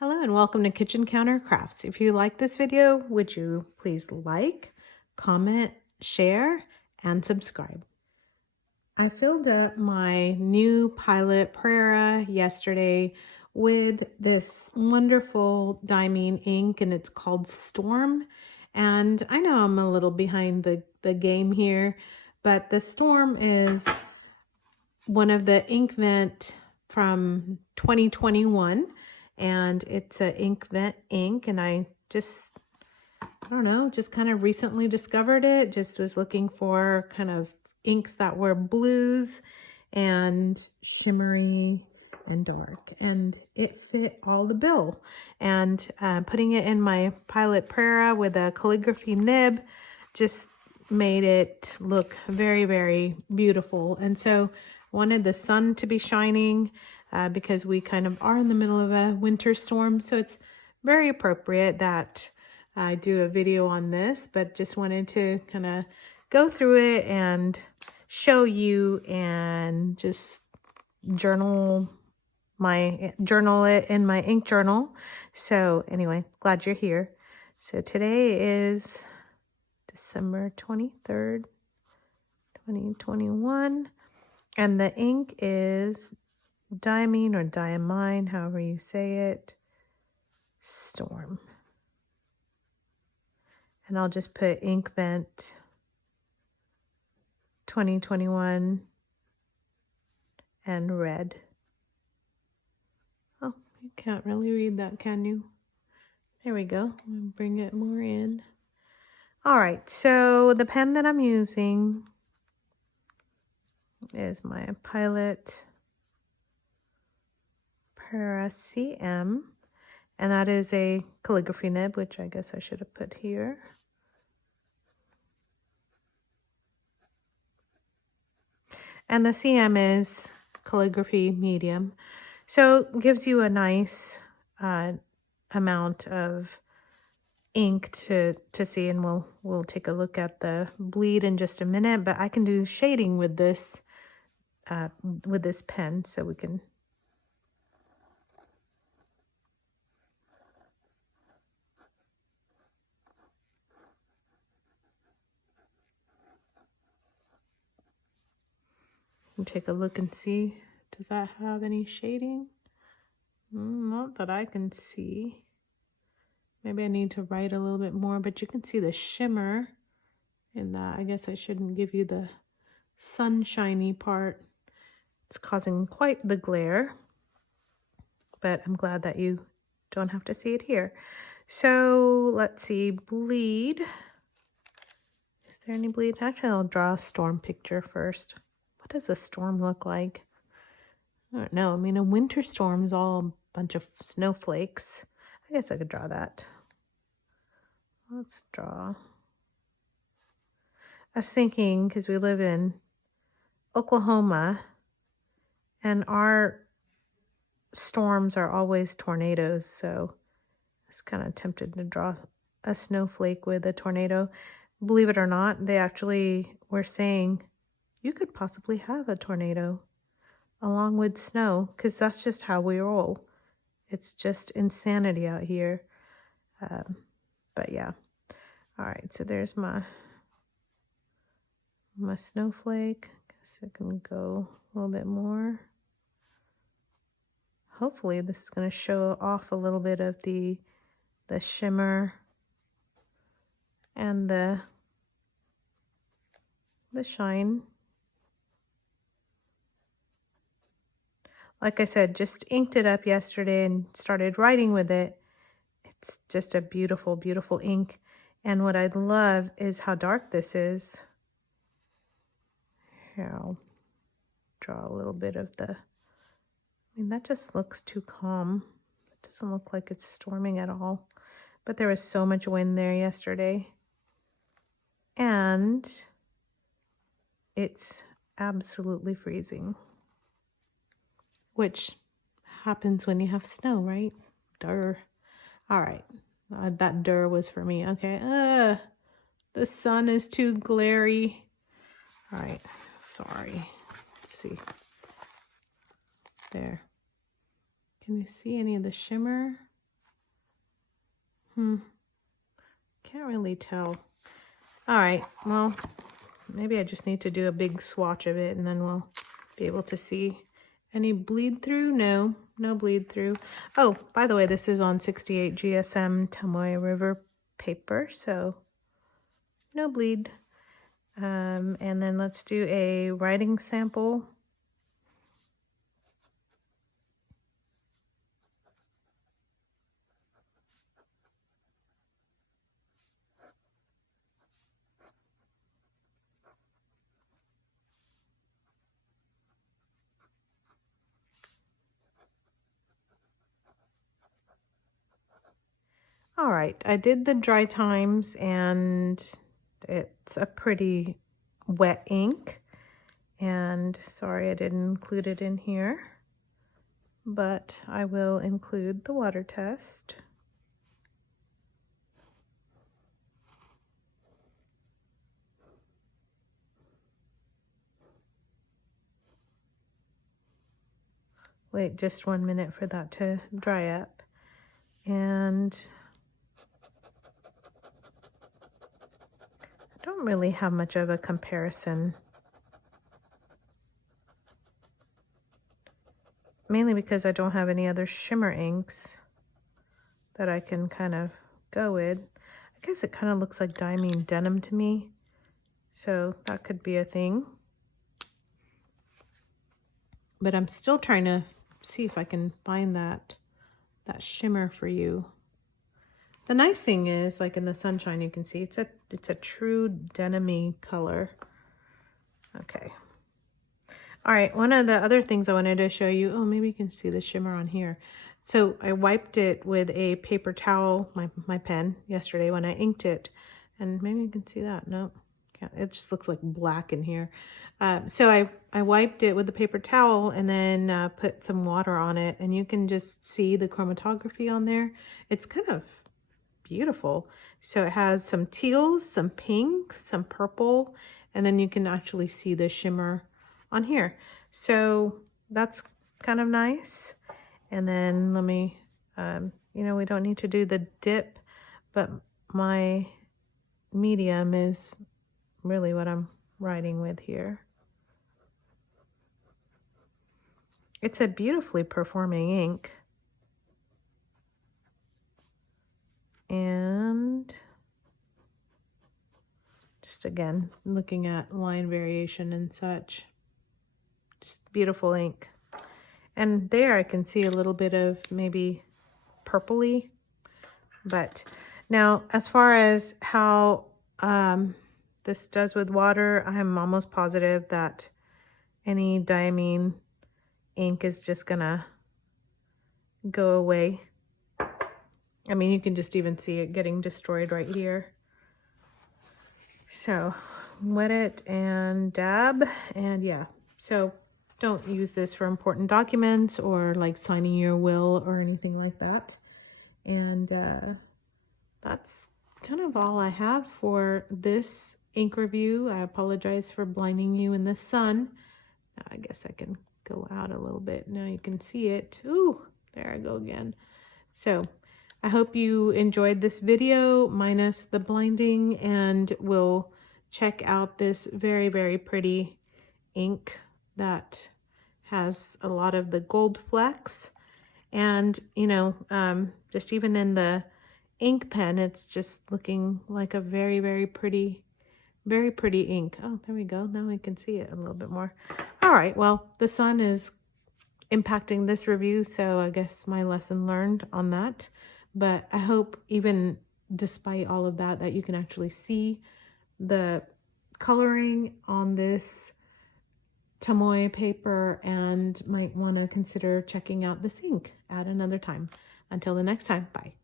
Hello and welcome to Kitchen Counter Crafts. If you like this video, would you please like, comment, share, and subscribe. I filled up my new Pilot Prera yesterday with this wonderful Diamine ink, and it's called Storm. And I know I'm a little behind the game here, but the Storm is one of the Inkvent from 2021, and it's a Inkvent ink, and I don't know, just kind of recently discovered it. Just was looking for kind of inks that were blues and shimmery and dark, and it fit all the bill. And putting it in my Pilot Prera with a calligraphy nib just made it look very, very beautiful. And so I wanted the sun to be shining because we kind of are in the middle of a winter storm, so it's very appropriate that I do a video on this, but just wanted to kind of go through it and show you and just journal it in my ink journal. So anyway, glad you're here. So today is December 23rd, 2021, and the ink is Diamine or Diamine, however you say it, Storm. And I'll just put Inkvent 2021 and red. Oh, you can't really read that, can you? There we go. Bring it more in. All right, so the pen that I'm using is my Pilot Prera CM, and that is a calligraphy nib, which I guess I should have put here. And the CM is calligraphy medium, so it gives you a nice amount of ink to see, and we'll take a look at the bleed in just a minute. But I can do shading with this pen, so we can take a look and see. Does that have any shading? Not that I can see. Maybe I need to write a little bit more, but you can see the shimmer in that. I guess I shouldn't give you the sunshiny part. It's causing quite the glare, but I'm glad that you don't have to see it here. So let's see, bleed. Is there any bleed? Actually, I'll draw a storm picture first. What does a storm look like? I don't know. I mean, a winter storm is all a bunch of snowflakes. I guess I could draw that. Let's draw. I was thinking, because we live in Oklahoma, and our storms are always tornadoes, so I was kind of tempted to draw a snowflake with a tornado. Believe it or not, they actually were saying you could possibly have a tornado along with snow, because that's just how we roll. It's just insanity out here. But yeah. All right, so there's my snowflake. Guess I can go a little bit more. Hopefully this is going to show off a little bit of the shimmer and the shine. Like I said, just inked it up yesterday and started writing with it. It's just a beautiful, beautiful ink. And what I love is how dark this is. Here, I'll draw a little bit of the, I mean, that just looks too calm. It doesn't look like it's storming at all. But there was so much wind there yesterday. And it's absolutely freezing. Which happens when you have snow, right? Durr. All right. That durr was for me. Okay. The sun is too glary. All right. Sorry. Let's see. There. Can you see any of the shimmer? Can't really tell. All right, well, maybe I just need to do a big swatch of it and then we'll be able to see. Any bleed through? No, no bleed through. Oh, by the way, this is on 68 GSM Tomoe River paper, so no bleed. And then let's do a writing sample. All right, I did the dry times and it's a pretty wet ink. And sorry I didn't include it in here, but I will include the water test. Wait just 1 minute for that to dry up. And I don't really have much of a comparison. Mainly because I don't have any other shimmer inks that I can kind of go with. I guess it kind of looks like Diamine denim to me. So that could be a thing. But I'm still trying to see if I can find that shimmer for you. The nice thing is, like in the sunshine, you can see it's a true denim-y color. Okay. All right, one of the other things I wanted to show you, oh, maybe you can see the shimmer on here. So I wiped it with a paper towel, my pen, yesterday when I inked it. And maybe you can see that. No, can't. It just looks like black in here. So I wiped it with the paper towel and then put some water on it. And you can just see the chromatography on there. It's kind of beautiful. So it has some teals, some pinks, some purple, and then you can actually see the shimmer on here. So that's kind of nice. And then let me, you know, we don't need to do the dip, but my medium is really what I'm writing with here. It's a beautifully performing ink. And just again, looking at line variation and such. Just beautiful ink. And there I can see a little bit of maybe purpley. But now as far as how this does with water, I'm almost positive that any Diamine ink is just gonna go away. I mean, you can just even see it getting destroyed right here. So wet it and dab, and yeah. So don't use this for important documents or like signing your will or anything like that. And that's kind of all I have for this ink review. I apologize for blinding you in the sun. I guess I can go out a little bit. Now you can see it. Ooh, there I go again. So I hope you enjoyed this video minus the blinding, and will check out this very, very pretty ink that has a lot of the gold flecks. And, you know, just even in the ink pen, it's just looking like a very, very pretty ink. Oh, there we go. Now I can see it a little bit more. All right, well, the sun is impacting this review, so I guess my lesson learned on that. But I hope even despite all of that, that you can actually see the coloring on this Tomoe paper and might want to consider checking out this ink at another time. Until the next time, bye.